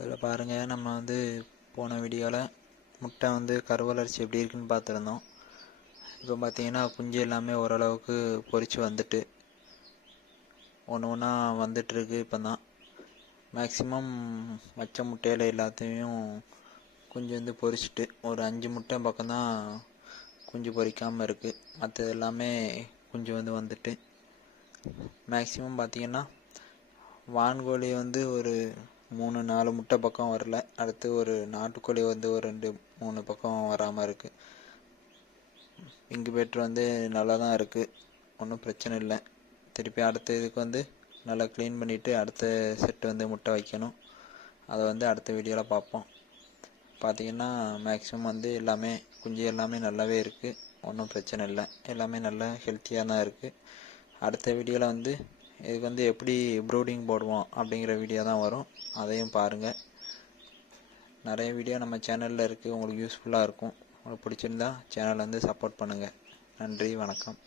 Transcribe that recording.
இதில் பாருங்கள், நம்ம போன வீடியோவில் முட்டை கருவளர்ச்சி எப்படி இருக்குன்னு பார்த்துருந்தோம். இப்போ பார்த்தீங்கன்னா குஞ்சு எல்லாமே ஓரளவுக்கு பொரித்து வந்துட்டு ஒன்று ஒன்றா வந்துட்டுருக்கு. இப்போ தான் மேக்ஸிமம் வச்ச முட்டையில் எல்லாத்தையும் குஞ்சு பொரிச்சிட்டு ஒரு 5 முட்டை பக்கம்தான் குஞ்சு பொரிக்காமல் இருக்குது. மற்றது எல்லாமே குஞ்சு வந்துட்டு மேக்ஸிமம் பார்த்திங்கன்னா வான்கோழி ஒரு 3-4 முட்டை பக்கம் வரல. அடுத்து ஒரு நாட்டுக்கோழி ஒரு 2-3 பக்கம் வராமல் இருக்குது. இன்குபேட்டர் நல்லா தான் இருக்குது, ஒன்றும் பிரச்சனை இல்லை. திருப்பி அடுத்த இதுக்கு நல்லா க்ளீன் பண்ணிவிட்டு அடுத்த செட்டு முட்டை வைக்கணும். அதை அடுத்த வீடியோவில் பார்ப்போம். பார்த்திங்கன்னா மேக்ஸிமம் எல்லாமே குஞ்சு எல்லாமே நல்லாவே இருக்குது, ஒன்றும் பிரச்சனை இல்லை. எல்லாமே நல்லா ஹெல்த்தியாக தான் இருக்குது. அடுத்த வீடியோவில் இதுக்கு எப்படி ப்ரூடிங் போடுவோம் அப்படிங்கிற வீடியோ தான் வரும். அதையும் பாருங்கள். நிறைய வீடியோ நம்ம சேனலில் இருக்குது, உங்களுக்கு யூஸ்ஃபுல்லாக இருக்கும். உங்களுக்கு பிடிச்சிருந்தா சேனலை சப்போர்ட் பண்ணுங்கள். நன்றி, வணக்கம்.